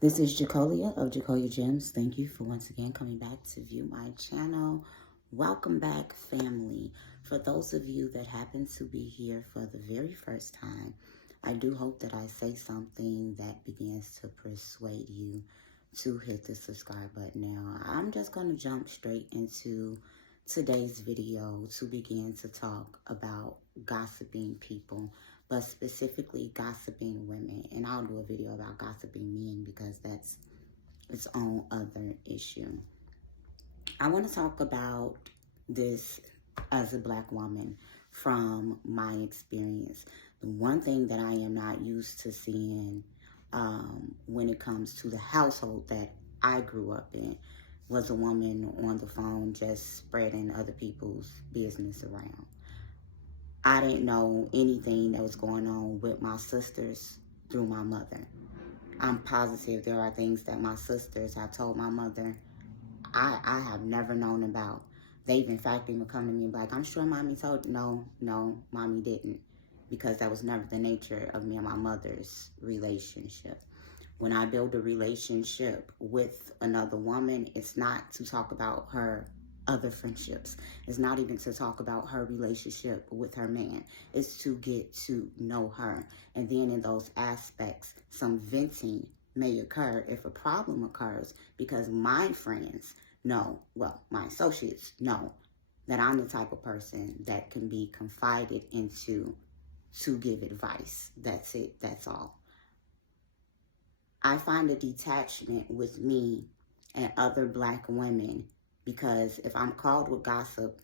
This is Jacolia of Jacolia Gems. Thank you for once again coming back to view my channel. Welcome back, family. For those of you that happen to be here for the very first time, I do hope that I say something that begins to persuade you to hit the subscribe button. Now, I'm just going to jump straight into today's video to begin to talk about gossiping people, but specifically gossiping women. And I'll do a video about gossiping men because that's its own other issue. I want to talk about this as a Black woman from my experience. The one thing that I am not used to seeing when it comes to the household that I grew up in was a woman on the phone just spreading other people's business around. I didn't know anything that was going on with my sisters through my mother. I'm positive there are things that my sisters have told my mother I have never known about. They've in fact even come to me and be like, I'm sure mommy told you. No, mommy didn't. Because that was never the nature of me and my mother's relationship. When I build a relationship with another woman, it's not to talk about her other friendships. It's not even to talk about her relationship with her man. It's to get to know her. And then in those aspects, some venting may occur if a problem occurs, because my friends know, well, my associates know that I'm the type of person that can be confided into to give advice. That's it. That's all. I find a detachment with me and other Black women because if I'm called with gossip,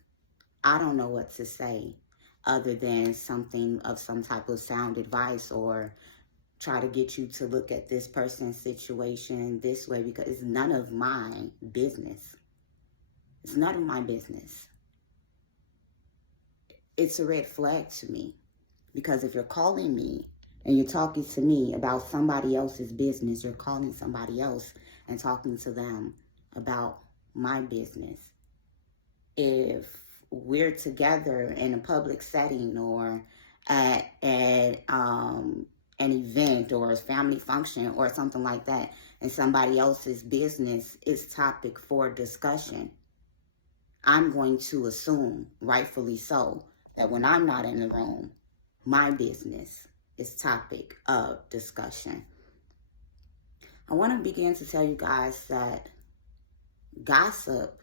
I don't know what to say other than something of some type of sound advice or try to get you to look at this person's situation this way because it's none of my business. It's none of my business. It's a red flag to me because if you're calling me and you're talking to me about somebody else's business, you're calling somebody else and talking to them about my business. If we're together in a public setting or at an event or a family function or something like that, and somebody else's business is topic for discussion, I'm going to assume, rightfully so, that when I'm not in the room, my business is topic of discussion. I want to begin to tell you guys that gossip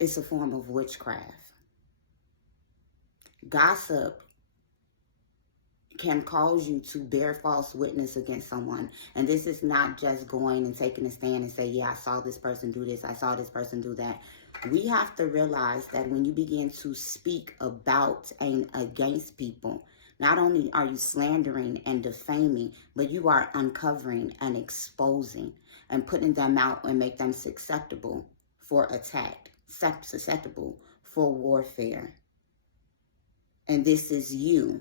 is a form of witchcraft. Gossip can cause you to bear false witness against someone. And this is not just going and taking a stand and say, yeah, I saw this person do this, I saw this person do that. We have to realize that when you begin to speak about and against people, not only are you slandering and defaming, but you are uncovering and exposing and putting them out and make them susceptible for attack, susceptible for warfare. And this is you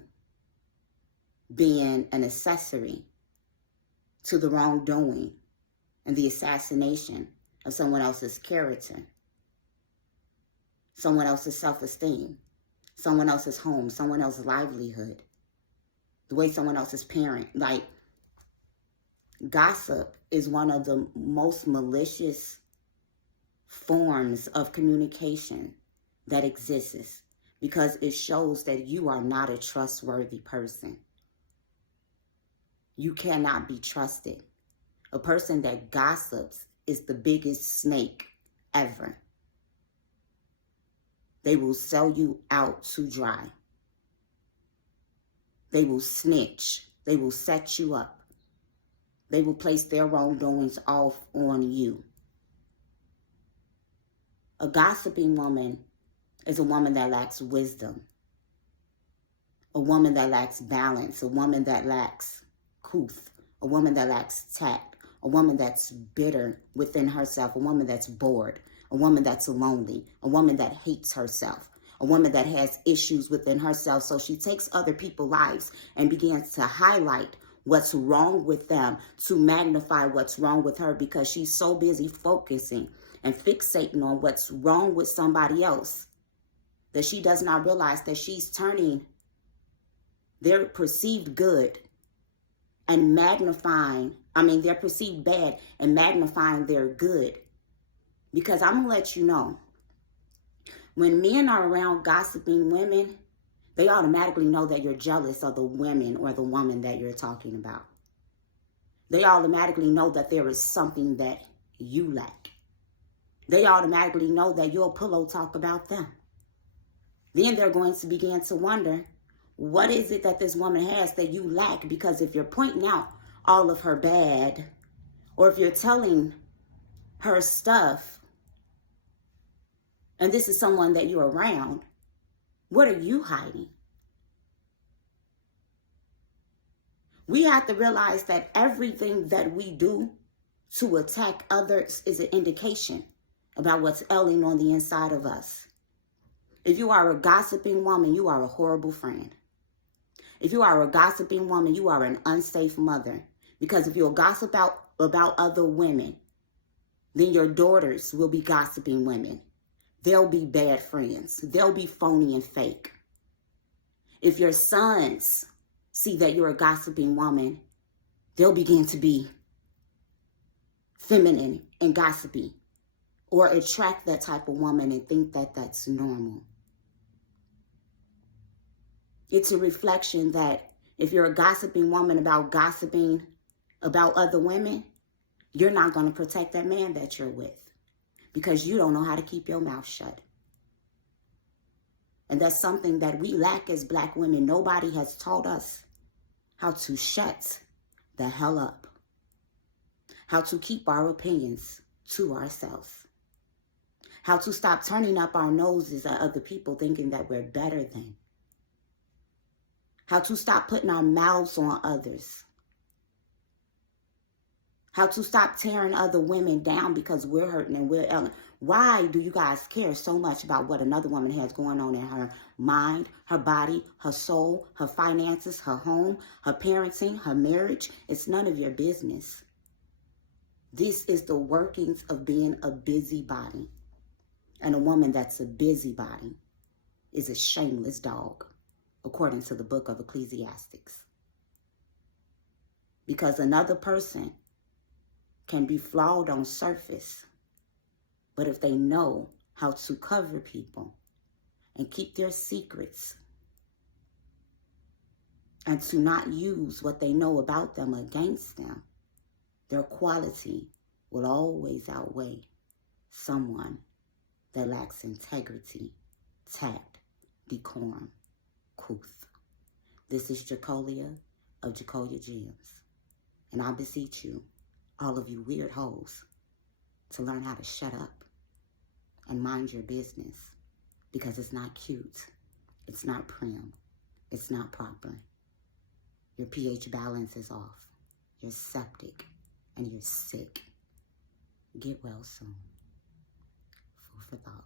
being an accessory to the wrongdoing and the assassination of someone else's character, someone else's self-esteem, someone else's home, someone else's livelihood, the way someone else's parent. Like, gossip is one of the most malicious forms of communication that exists because it shows that you are not a trustworthy person. You cannot be trusted. A person that gossips is the biggest snake ever. They will sell you out to dry. They will snitch. They will set you up. They will place their wrongdoings off on you. A gossiping woman is a woman that lacks wisdom. A woman that lacks balance. A woman that lacks couth. A woman that lacks tact. A woman that's bitter within herself. A woman that's bored. A woman that's lonely, a woman that hates herself, a woman that has issues within herself. So she takes other people's lives and begins to highlight what's wrong with them, to magnify what's wrong with her, because she's so busy focusing and fixating on what's wrong with somebody else that she does not realize that she's turning their perceived good and magnifying their perceived bad and magnifying their good. Because I'm going to let you know, when men are around gossiping women, they automatically know that you're jealous of the women or the woman that you're talking about. They automatically know that there is something that you lack. They automatically know that you'll pillow talk about them. Then they're going to begin to wonder, what is it that this woman has that you lack? Because if you're pointing out all of her bad, or if you're telling her stuff, and this is someone that you're around, what are you hiding? We have to realize that everything that we do to attack others is an indication about what's ailing on the inside of us. If you are a gossiping woman, you are a horrible friend. If you are a gossiping woman, you are an unsafe mother. Because if you'll gossip about other women, then your daughters will be gossiping women. They'll be bad friends. They'll be phony and fake. If your sons see that you're a gossiping woman, they'll begin to be feminine and gossipy, or attract that type of woman and think that that's normal. It's a reflection that if you're a gossiping woman about gossiping about other women, you're not going to protect that man that you're with because you don't know how to keep your mouth shut. And that's something that we lack as Black women. Nobody has taught us how to shut the hell up, how to keep our opinions to ourselves, how to stop turning up our noses at other people thinking that we're better than, how to stop putting our mouths on others, how to stop tearing other women down because we're hurting and we're ailing. Why do you guys care so much about what another woman has going on in her mind, her body, her soul, her finances, her home, her parenting, her marriage? It's none of your business. This is the workings of being a busybody. And a woman that's a busybody is a shameless dog, according to the book of Ecclesiastes. Because another person can be flawed on surface, but if they know how to cover people and keep their secrets and to not use what they know about them against them, their quality will always outweigh someone that lacks integrity, tact, decorum, couth. This is Jacolia of Jacolia Gems, and I beseech you, all of you weird hoes, to learn how to shut up and mind your business, because it's not cute, it's not prim, it's not proper. Your pH balance is off, you're septic, and you're sick. Get well soon. Food for thought.